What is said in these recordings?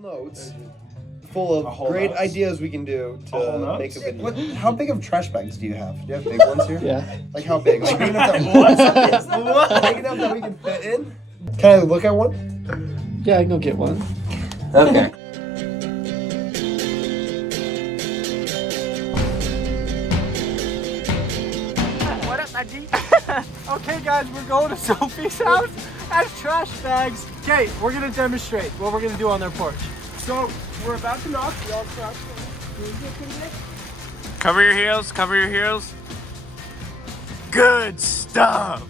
notes full of great ideas we can do to make a video. How big of trash bags do you have? Do you have big ones here? Yeah. Like how big? Like big enough that big enough that we can fit in? Can I look at one? Yeah, I can go get one. Okay. What up, Maggie? Okay, guys, we're going to Sophie's house as trash bags. Okay, we're gonna demonstrate what we're gonna do on their porch. So we're about to knock. We all trash bags. Cover your heels, cover your heels. Good stuff.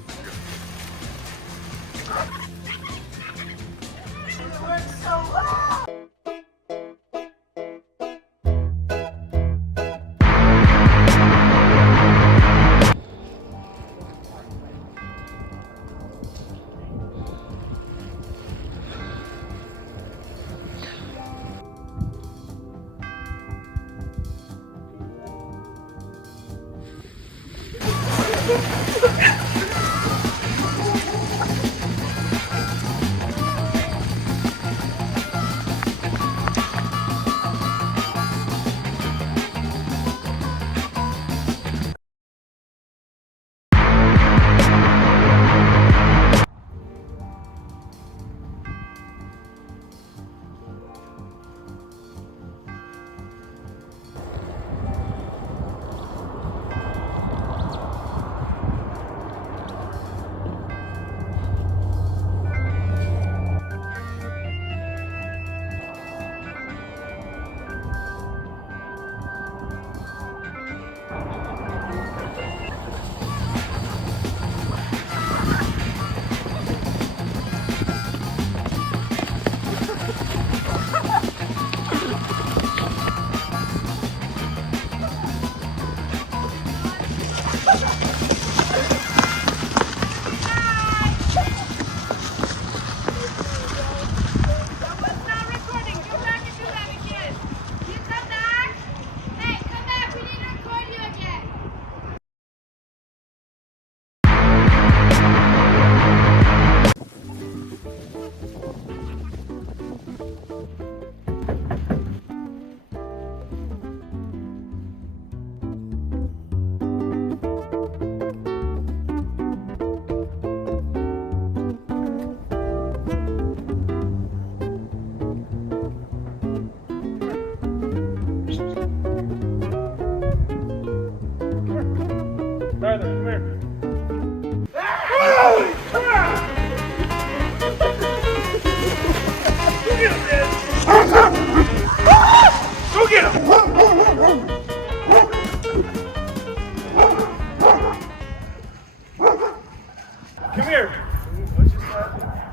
Come here.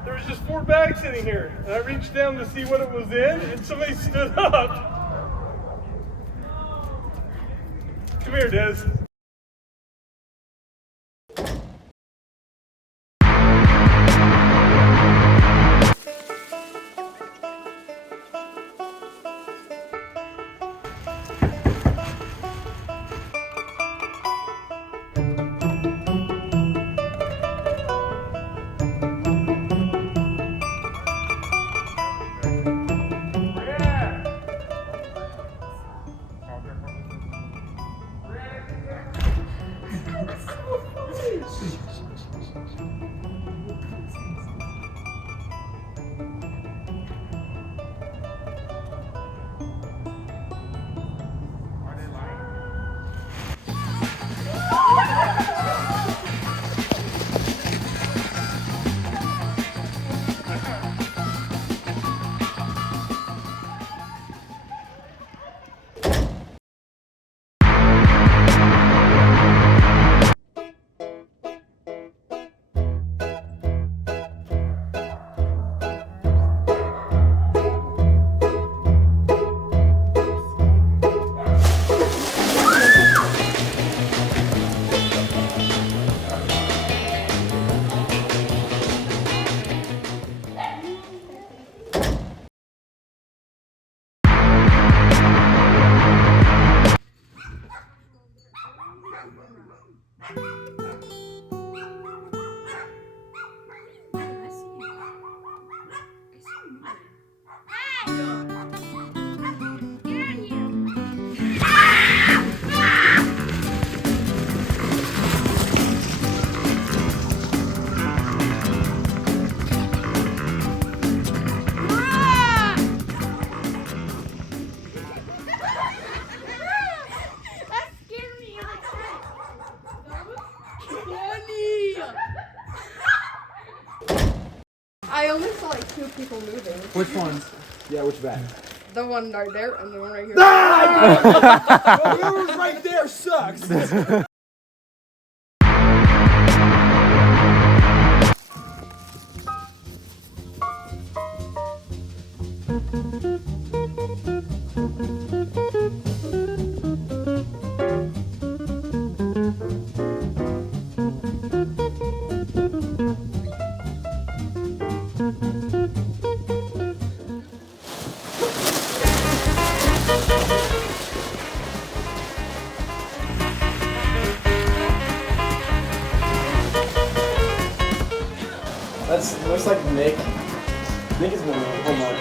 There was just 4 bags sitting here, and I reached down to see what it was in, and somebody stood up. Come here, Des. people moving. Which ones? Yeah, which bag? The one right there and the one right here. Whoever's right there sucks. That's looks like Nick. Nick is one. Hold on.